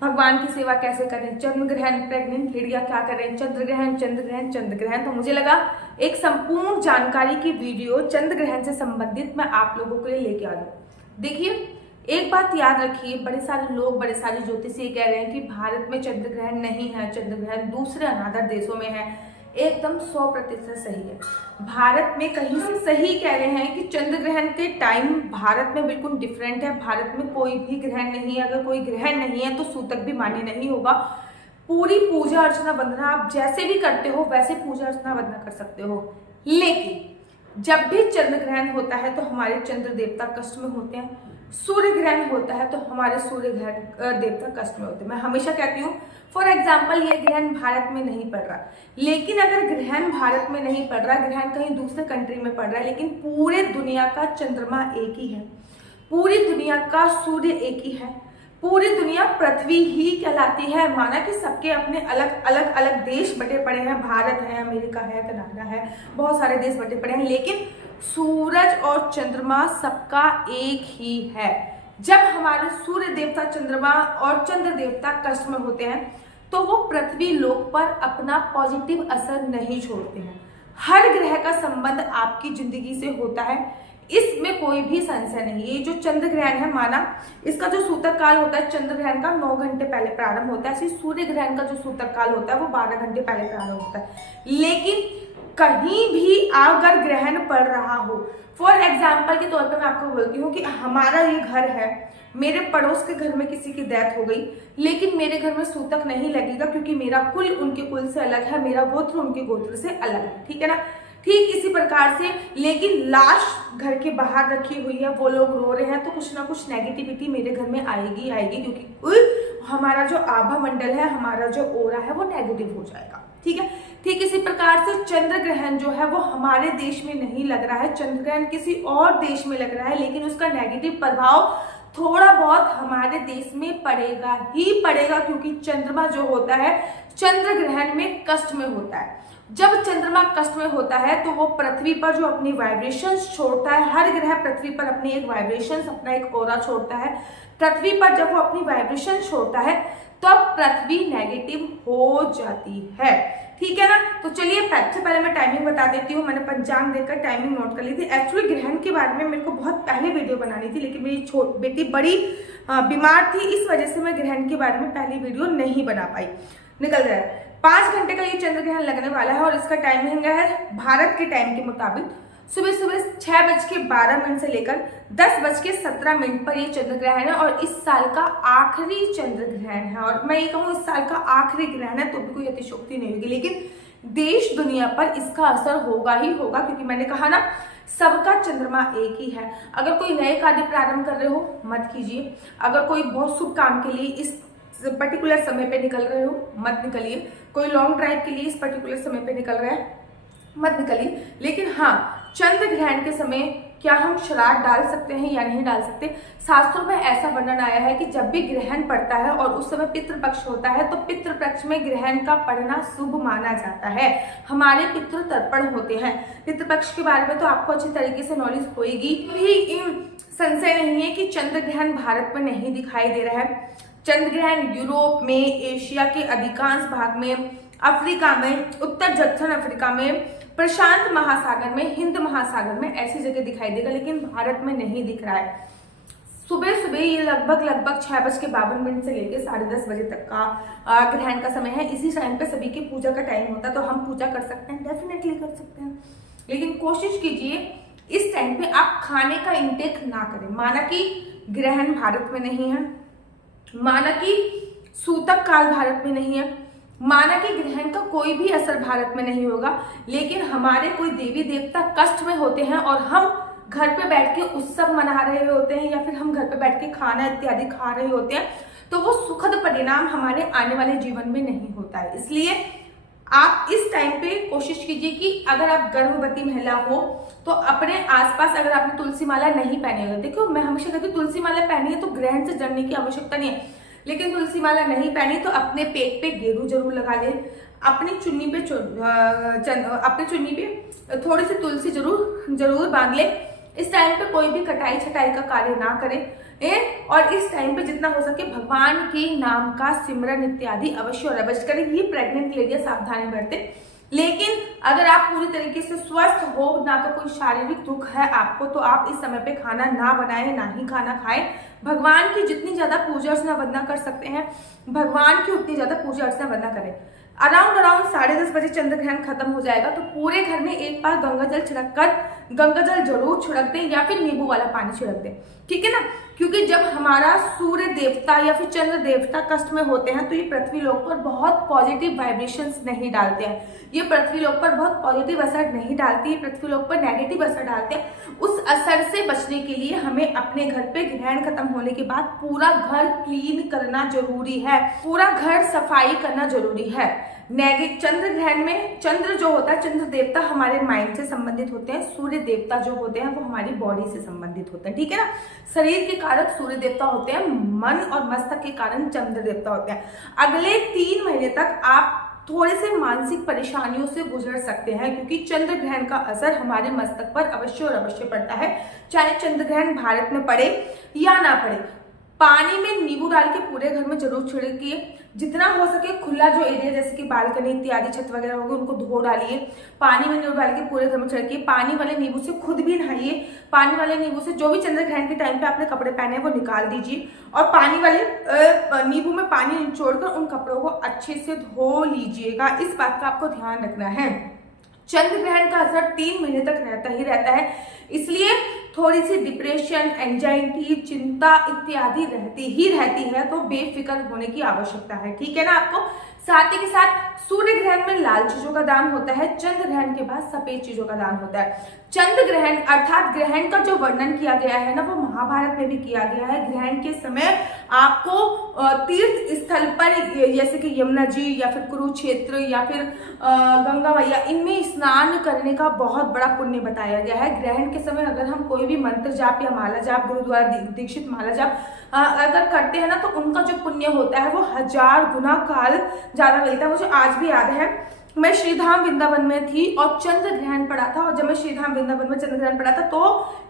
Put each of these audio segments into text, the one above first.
भगवान की सेवा कैसे करें, चंद्र ग्रहण, प्रेग्नेंट लेडियां क्या करें, चंद्र ग्रहण चंद्र ग्रहण चंद्र ग्रहण। तो मुझे लगा एक संपूर्ण जानकारी की वीडियो चंद्र ग्रहण से संबंधित मैं आप लोगों के लिए लेके आ जाऊं। देखिए, एक बात याद रखिए, बड़े सारे लोग, बड़े सारे ज्योतिषी ये कह रहे हैं कि भारत में चंद्र ग्रहण नहीं है, चंद्र ग्रहण दूसरे अनादर देशों में है। एकदम 100% सही है। भारत में कहीं से सही कह रहे हैं कि चंद्र ग्रहण के टाइम भारत में बिल्कुल डिफरेंट है। भारत में कोई भी ग्रहण नहीं है, अगर कोई ग्रहण नहीं है तो सूतक भी मान्य नहीं होगा। पूरी पूजा अर्चना वंदना आप जैसे भी करते हो वैसे पूजा अर्चना वंदना कर सकते हो। लेकिन जब भी चंद्र ग्रहण होता है तो हमारे चंद्र देवता कष्ट में होते हैं, सूर्य ग्रहण होता है तो हमारे सूर्य ग्रहण देवता कष्ट में होते हैं। मैं हमेशा कहती हूँ, फॉर एग्जाम्पल ये ग्रहण भारत में नहीं पड़ रहा, लेकिन अगर ग्रहण भारत में नहीं पड़ रहा, ग्रहण कहीं दूसरे कंट्री में पड़ रहा है, लेकिन पूरे दुनिया का चंद्रमा एक ही है, पूरी दुनिया का सूर्य एक ही है, पूरी दुनिया पृथ्वी ही कहलाती है। माना कि सबके अपने अलग अलग अलग देश बटे पड़े हैं, भारत है, अमेरिका है, कनाडा है, बहुत सारे देश बटे पड़े हैं, लेकिन सूरज और चंद्रमा सबका एक ही है। जब हमारे सूर्य देवता चंद्रमा और चंद्र देवता कष्ट में होते हैं तो वो पृथ्वी लोक पर अपना पॉजिटिव असर नहीं छोड़ते हैं। हर ग्रह का संबंध आपकी जिंदगी से होता है, इसमें कोई भी संशय नहीं। ये जो चंद्र ग्रहण है, माना इसका जो सूतक काल होता है चंद्र ग्रहण का 9 घंटे पहले प्रारंभ होता है, ऐसे सूर्य ग्रहण का जो सूतक काल होता है वो 12 घंटे पहले प्रारंभ होता है। लेकिन कहीं भी अगर ग्रहण पड़ रहा हो, फॉर एग्जाम्पल के तौर पर मैं आपको बोलती हूँ कि हमारा ये घर है, मेरे पड़ोस के घर में किसी की डेथ हो गई, लेकिन मेरे घर में सूतक नहीं लगेगा क्योंकि मेरा कुल उनके कुल से अलग है, मेरा गोत्र उनके गोत्र से अलग है, ठीक है ना। ठीक इसी प्रकार से, लेकिन लाश घर के बाहर रखी हुई है, वो लोग रो रहे हैं, तो कुछ ना कुछ नेगेटिविटी मेरे घर में आएगी आएगी, क्योंकि हमारा जो आभा मंडल है, हमारा जो ओरा है वो नेगेटिव हो जाएगा, ठीक है। ठीक इसी प्रकार से चंद्र ग्रहण जो है वो हमारे देश में नहीं लग रहा है, चंद्र ग्रहण किसी और देश में लग रहा है, लेकिन उसका नेगेटिव प्रभाव थोड़ा बहुत हमारे देश में पड़ेगा ही पड़ेगा, क्योंकि चंद्रमा जो होता है चंद्र ग्रहण में कष्ट में होता है। जब चंद्रमा कष्ट में होता है तो वो पृथ्वी पर जो अपनी वाइब्रेशंस छोड़ता है, हर ग्रह पृथ्वी पर अपनी एक वाइब्रेशंस, अपना एक ऑरा छोड़ता है। पृथ्वी पर जब वो अपनी वाइब्रेशन छोड़ता है तब पृथ्वी नेगेटिव हो जाती है, ठीक है ना। तो चलिए सबसे पहले मैं टाइमिंग बता देती हूँ। मैंने पंचांग देखकर टाइमिंग नोट कर ली थी। एक्चुअली ग्रहण के बारे में मेरे को बहुत पहले वीडियो बनानी थी, लेकिन मेरी बेटी बड़ी बीमार थी, इस वजह से मैं ग्रहण के बारे में पहली वीडियो नहीं बना पाई। निकल रहा है 5 घंटे का ये चंद्र ग्रहण लगने वाला है और इसका टाइमिंग है भारत के टाइम के मुताबिक सुबह 6:12 से लेकर 10:17 पर ये चंद्र ग्रहण है और इस साल का आखिरी चंद्र ग्रहण है। और मैं ये कहूँ इस साल का आखिरी ग्रहण है तो भी कोई अतिशयोक्ति नहीं होगी, लेकिन देश दुनिया पर इसका असर होगा ही होगा, क्योंकि मैंने कहा ना सबका चंद्रमा एक ही है। अगर कोई नए कार्य प्रारंभ कर रहे हो मत कीजिए, अगर कोई बहुत शुभ काम के लिए इस पर्टिकुलर समय पे निकल रहे हो मत निकलिए, कोई लॉन्ग ड्राइव के लिए इस पर्टिकुलर समय पे निकल रहे हैं मत निकलिए। लेकिन हाँ, चंद्र ग्रहण के समय क्या हम श्राद्ध डाल सकते हैं या नहीं डाल सकते? शास्त्रों में ऐसा वर्णन आया है कि जब भी ग्रहण पड़ता है और उस समय पितृपक्ष होता है तो पितृपक्ष में ग्रहण का पड़ना शुभ माना जाता है। हमारे पितृ तर्पण होते हैं। पितृपक्ष के बारे में तो आपको अच्छी तरीके से नॉलेज होगी भी, संशय नहीं है कि चंद्र ग्रहण भारत में नहीं दिखाई दे रहा है। चंद्र ग्रहण यूरोप में, एशिया के अधिकांश भाग में, अफ्रीका में, उत्तर दक्षिण अफ्रीका में, प्रशांत महासागर में, हिंद महासागर में ऐसी जगह दिखाई देगा, लेकिन भारत में नहीं दिख रहा है। सुबह सुबह ये लगभग 6:52 से लेकर 10:30 बजे तक का ग्रहण का समय है। इसी टाइम पे सभी की पूजा का टाइम होता है, तो हम पूजा कर सकते हैं, डेफिनेटली कर सकते हैं, लेकिन कोशिश कीजिए इस टाइम पे आप खाने का इंटेक ना करें। माना कि ग्रहण भारत में नहीं है, माना कि सूतक काल भारत में नहीं है, माना कि ग्रहण का कोई भी असर भारत में नहीं होगा, लेकिन हमारे कोई देवी देवता कष्ट में होते हैं और हम घर पे बैठ के उत्सव मना रहे होते हैं या फिर हम घर पे बैठ के खाना इत्यादि खा रहे होते हैं, तो वो सुखद परिणाम हमारे आने वाले जीवन में नहीं होता है। इसलिए आप इस टाइम पे कोशिश कीजिए कि अगर आप गर्भवती महिला हो तो अपने आसपास, अगर आपने तुलसी माला नहीं पहनी है, देखो मैं हमेशा कहती हूँ तुलसी माला पहनी है तो ग्रहण से जड़ने की आवश्यकता नहीं है, लेकिन तुलसी माला नहीं पहनी तो अपने पेट पे गेरू जरूर लगा ले, अपनी चुन्नी पे थोड़ी सी तुलसी जरूर बांध ले। इस टाइम पे कोई भी कटाई छटाई का कार्य ना करें, और इस टाइम पे जितना हो सके भगवान के नाम का सिमरन इत्यादि अवश्य और अवश्य करें। ये प्रेग्नेंट लेडियां सावधानी बरतें। लेकिन अगर आप पूरी तरीके से स्वस्थ हो, ना तो कोई शारीरिक दुख है आपको, तो आप इस समय पे खाना ना बनाएं, ना ही खाना खाएं। भगवान की जितनी ज्यादा पूजा अर्चना वंदना कर सकते हैं, भगवान की उतनी ज्यादा पूजा अर्चना वंदना करें। अराउंड 10:30 बजे चंद्र ग्रहण खत्म हो जाएगा, तो पूरे घर में एक बार गंगा जल छिड़क कर, गंगा जल जरूर छिड़क दें या फिर नींबू वाला पानी छिड़क दें, ठीक है ना। क्योंकि जब हमारा सूर्य देवता या फिर चंद्र देवता कष्ट में होते हैं तो ये पृथ्वी लोक पर बहुत पॉजिटिव वाइब्रेशंस नहीं डालते हैं, ये पृथ्वी लोक पर बहुत पॉजिटिव असर नहीं डालती है, पृथ्वी लोक पर नेगेटिव असर डालते हैं। उस असर से बचने के लिए हमें अपने घर पे ग्रहण खत्म होने के बाद पूरा घर क्लीन करना जरूरी है, पूरा घर सफाई करना जरूरी है। चंद्र ग्रहण में चंद्र जो होता है, चंद्र देवता हमारे माइंड से संबंधित होते हैं, सूर्य देवता जो होते हैं वो हमारी बॉडी से संबंधित होते हैं, ठीक है ना। शरीर के कारक सूर्य देवता होते हैं, मन और मस्तक के कारण चंद्र देवता होते हैं। अगले 3 महीने तक आप थोड़े से मानसिक परेशानियों से गुजर सकते हैं, क्योंकि चंद्र ग्रहण का असर हमारे मस्तक पर अवश्य और अवश्य पड़ता है, चाहे चंद्र ग्रहण भारत में पड़े या ना पड़े। पानी में नींबू डाल के पूरे घर में जरूर छिड़किए। जितना हो सके खुला जो एरिया जैसे कि बालकनी इत्यादि छत वगैरह होगी उनको धो डालिए, पानी में नींबू डाल के पूरे घर में छिड़किए। पानी वाले नींबू से खुद भी नहाइए, पानी वाले नींबू से जो भी चंद्र ग्रहण के टाइम पे आपने कपड़े पहने हैं वो निकाल दीजिए और पानी वाले नींबू में पानी निचोड़कर उन कपड़ों को अच्छे से धो लीजिएगा। इस बात का आपको ध्यान रखना है। चंद्र ग्रहण का असर 3 महीने तक रहता ही रहता है, इसलिए थोड़ी सी डिप्रेशन, एंजाइटी, चिंता इत्यादि रहती है, तो बेफिक्र होने की आवश्यकता है, ठीक है ना आपको। साथ ही के साथ सूर्य ग्रहण में लाल चीजों का दान होता है, चंद्र ग्रहण के बाद सफेद चीजों का दान होता है। चंद्र ग्रहण अर्थात ग्रहण का जो वर्णन किया गया है ना, वो महाभारत में भी किया गया है। ग्रहण के समय आपको तीर्थ स्थल पर जैसे कि यमुना जी या फिर कुरुक्षेत्र या फिर गंगा मैया, इनमें स्नान करने का बहुत बड़ा पुण्य बताया गया है। ग्रहण के समय अगर हम कोई भी मंत्र जाप या माला जाप, गुरुद्वारा दीक्षित माला जाप अगर करते हैं ना, तो उनका जो पुण्य होता है वो 1000 गुना काल ज्यादा मिलता है। मुझे आज भी याद है, मैं श्रीधाम वृंदावन में थी और चंद्र ग्रहण पड़ा था, और जब मैं श्रीधाम वृंदावन में चंद्र ग्रहण पड़ा था तो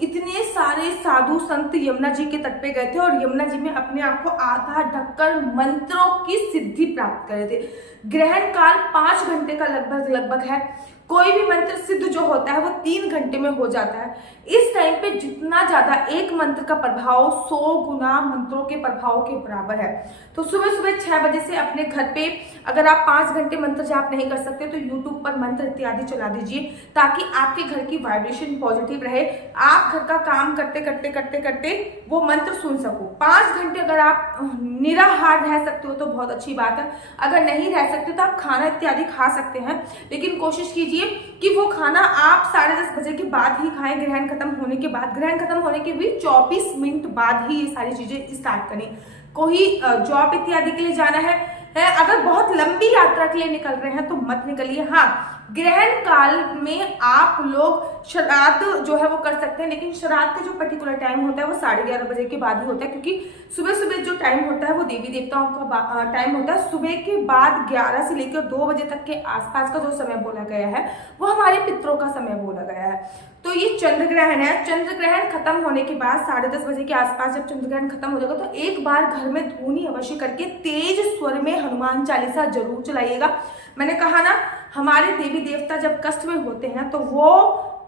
इतने सारे साधु संत यमुना जी के तट पे गए थे और यमुना जी में अपने आप को आधा ढककर मंत्रों की सिद्धि प्राप्त करे थे। ग्रहण काल 5 घंटे का लगभग है। कोई भी मंत्र सिद्ध जो होता है वो 3 घंटे में हो जाता है। इस टाइम पे जितना ज्यादा एक मंत्र का प्रभाव 100 गुना मंत्रों के प्रभाव के बराबर है। तो सुबह 6 बजे से अपने घर पे अगर आप 5 घंटे मंत्र जाप नहीं कर सकते तो यूट्यूब पर मंत्र इत्यादि चला दीजिए, ताकि आपके घर की वाइब्रेशन पॉजिटिव रहे, आप घर का काम करते वो मंत्र सुन सको। 5 घंटे अगर आप निराहार रह सकते हो तो बहुत अच्छी बात है, अगर नहीं रह सकते तो आप खाना इत्यादि खा सकते हैं, लेकिन कोशिश कीजिए कि वो खाना आप 10:30 बजे के बाद ही खाएं। ग्रहण खत्म होने के बाद, ग्रहण खत्म होने के भी 24 मिनट बाद ही ये सारी चीजें स्टार्ट करें। कोई जॉब इत्यादि के लिए जाना है, अगर बहुत लंबी यात्रा के लिए निकल रहे हैं तो मत निकलिए। हाँ, ग्रहण काल में आप लोग श्राद्ध जो है वो कर सकते हैं, लेकिन श्राद्ध का जो पर्टिकुलर टाइम होता है वो 11:30 बजे के बाद ही होता है, क्योंकि सुबह जो टाइम होता है वो देवी देवताओं का टाइम होता है। सुबह के बाद 11 से लेकर 2 बजे तक के आसपास का जो समय बोला गया है वो हमारे पितरों का समय बोला गया है। तो ये चंद्र ग्रहण है। चंद्र ग्रहण खत्म होने के बाद 10:30 बजे के आसपास जब चंद्र ग्रहण खत्म हो जाएगा तो एक बार घर में ध्वनि अवश्य करके तेज स्वर में हनुमान चालीसा जरूर चलाइएगा। मैंने कहा ना, हमारे देवी देवता जब कष्ट में होते हैं तो वो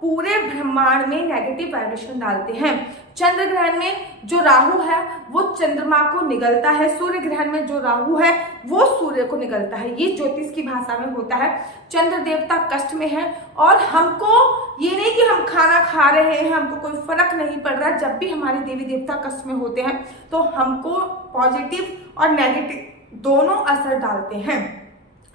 पूरे ब्रह्मांड में नेगेटिव वाइब्रेशन डालते हैं। चंद्र ग्रहण में जो राहु है वो चंद्रमा को निगलता है, सूर्य ग्रहण में जो राहु है वो सूर्य को निगलता है। ये ज्योतिष की भाषा में होता है। चंद्र देवता कष्ट में है और हमको ये नहीं कि हम खाना खा रहे हैं, हमको कोई फर्क नहीं पड़ रहा। जब भी हमारे देवी देवता कष्ट में होते हैं तो हमको पॉजिटिव और नेगेटिव दोनों असर डालते हैं।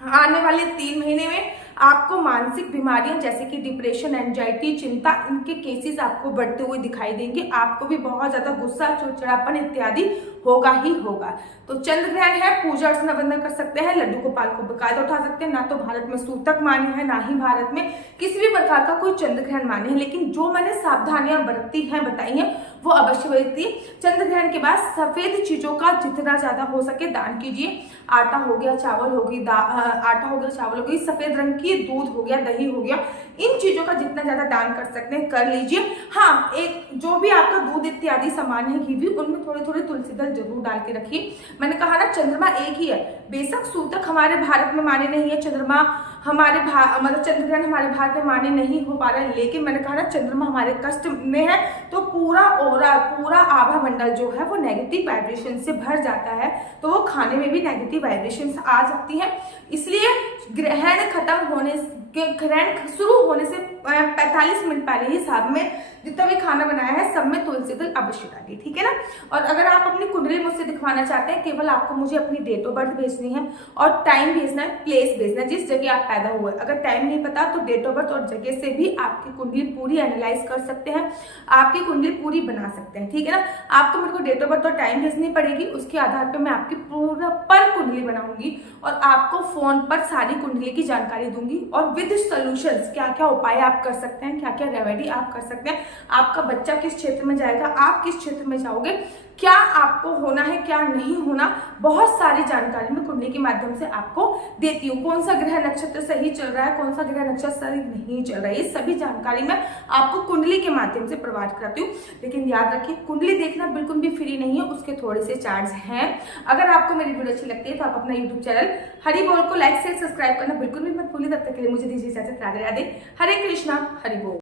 आने वाले 3 महीने में आपको मानसिक बीमारियों जैसे कि डिप्रेशन, एंजाइटी, चिंता, इनके केसेस आपको बढ़ते हुए दिखाई देंगे। आपको भी बहुत ज्यादा गुस्सा, चिड़चिड़ापन इत्यादि होगा ही होगा। तो चंद्र ग्रहण है, पूजा अर्चना वंदन कर सकते हैं, लड्डू गोपाल को बकायदा उठा सकते हैं। ना तो भारत में सूतक मान्य है, ना ही भारत में किसी भी प्रकार का कोई चंद्र ग्रहण मान्य है, लेकिन जो मैंने सावधानियां बरती हैं बताई हैं वो अवश्य बरतिए। चंद्र ग्रहण के बाद सफेद चीजों का जितना ज्यादा हो सके दान कीजिए। आटा हो गया, चावल होगी, आटा हो गया, चावल हो गई, सफेद रंग की दूध हो गया, दही हो गया, इन चीजों का जितना ज्यादा दान कर सकते हैं कर लीजिए। हाँ, एक जो भी आपका दूध इत्यादि सामान है घी भी, उनमें थोड़े थोड़े तुलसी दल जरूर डाल के रखिए। मैंने कहा ना, चंद्रमा एक ही है, बेशक सूतक हमारे भारत में मान्य नहीं है, चंद्रमा हमारे मतलब चंद्र ग्रहण हमारे भारत में मान्य नहीं हो पा रहा है, लेकिन मैंने कहा ना चंद्रमा हमारे कष्ट में है, तो पूरा ओरा, पूरा आभा मंडल जो है वो नेगेटिव वाइब्रेशन से भर जाता है, तो वो खाने में भी नेगेटिव वाइब्रेशन आ जाती है। इसलिए ग्रहण खत्म होने ग्रहण शुरू होने से 45 मिनट पहले ही साहब में जितना भी खाना बनाया है सब में तुलसी दल अवश्य डालिए, ठीक है ना। और अगर आप अपनी कुंडली मुझसे दिखवाना चाहते हैं, केवल आपको मुझे अपनी डेट ऑफ बर्थ भेजनी है और टाइम भेजना है, प्लेस भेजना है, जिस जगह आप पैदा हुए। अगर टाइम नहीं पता तो डेट ऑफ बर्थ और जगह से भी आपकी कुंडली पूरी एनालाइज कर सकते हैं, आपकी कुंडली पूरी बना सकते हैं, ठीक है ना। आपको मेरे को डेट ऑफ बर्थ और टाइम भेजनी पड़ेगी, उसके आधार पर मैं आपकी पूरा पर कुंडली बनाऊंगी और आपको फोन पर सारी कुंडली की जानकारी दूंगी और विद सॉल्यूशंस, क्या क्या उपाय आप कर सकते हैं, क्या क्या रेमेडी आप कर सकते हैं, आपका बच्चा किस क्षेत्र में जाएगा, आप किस क्षेत्र में जाओगे, क्या आपको होना है, क्या नहीं होना, बहुत सारी जानकारी मैं कुंडली के माध्यम से आपको देती हूँ। कौन सा ग्रह नक्षत्र सही चल रहा है, कौन सा ग्रह नक्षत्र सही नहीं चल रहा है, ये सभी जानकारी मैं आपको कुंडली के माध्यम से प्रोवाइड कराती हूँ। लेकिन याद रखिए, कुंडली देखना बिल्कुल भी फ्री नहीं है, उसके थोड़े से चार्ज हैं। अगर आपको मेरी वीडियो अच्छी लगती है तो आप अपना यूट्यूब चैनल हरि बोल को लाइक शेयर सब्सक्राइब करना बिल्कुल भी मत भूलिए। तब तक के लिए मुझे दीजिए इजाजत। राधे राधे, हरे कृष्णा, हरि बोल।